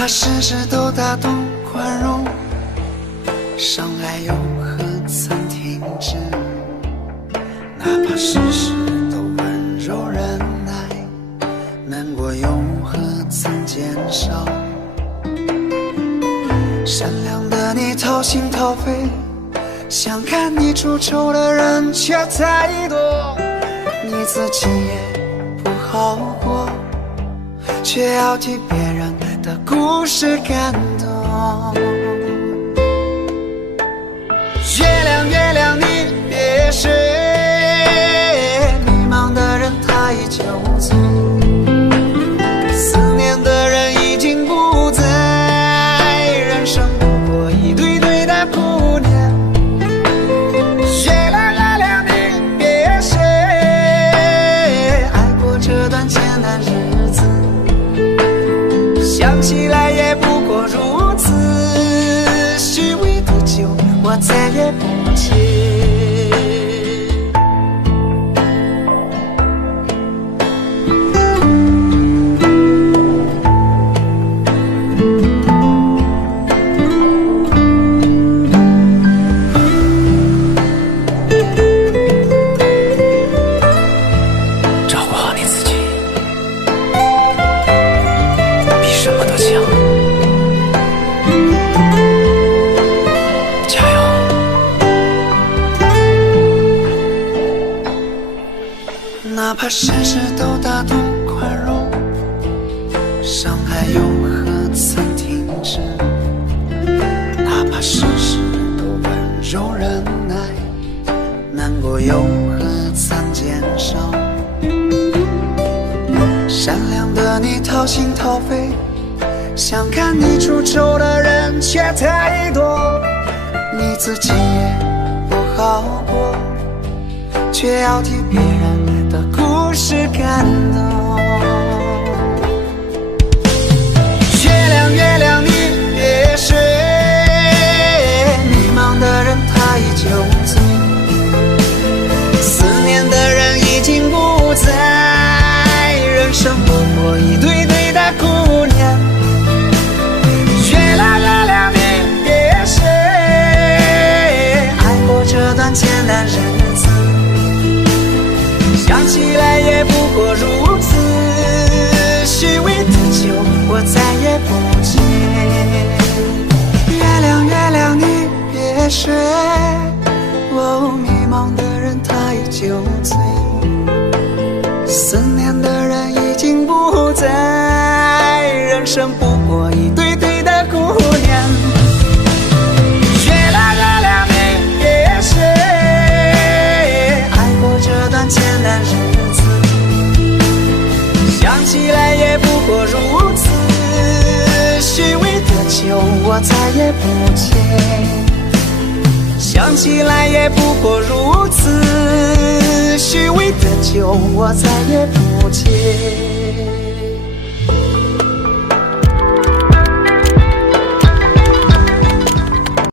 怕事事都大度宽容，伤害又何曾停止？哪怕事事都温柔忍耐，难过又何曾减少？善良的你掏心掏肺，想看你出丑的人却太多，你自己也不好过，却要替别人的故事感动。月亮月亮你别睡，迷茫的人他已酒醉，思念的人已经不在，人生不过一堆堆的顾念。月亮月亮你别睡，爱过这段艰难日子，想起来也不过如此，虚伪的酒我再也不接。照顾好你自己，比什么都强。加油！哪怕事事都大度宽容，伤害又何曾停止？哪怕事事都温柔忍耐，难过又何曾减少？善良的你掏心掏肺，想看你出丑的人却太多，你自己也不好过，却要替别人的故事感动。月亮月亮你别睡，迷茫的人他已酒醉，思念的人已经不在，人生不过一堆堆的顾念。月亮月亮你别睡，爱过这段艰难日子，想起来也不过如此，虚伪的酒我再也不接。月亮月亮你别睡，哦，迷茫的人他已酒醉，思念的人已经不在，人生不过一堆堆的顾念。月亮月亮你别睡，爱过这段艰难日子，想起来也不过如此，虚伪的酒我再也不接，想起来也不过如此，虚伪的酒我再也不接。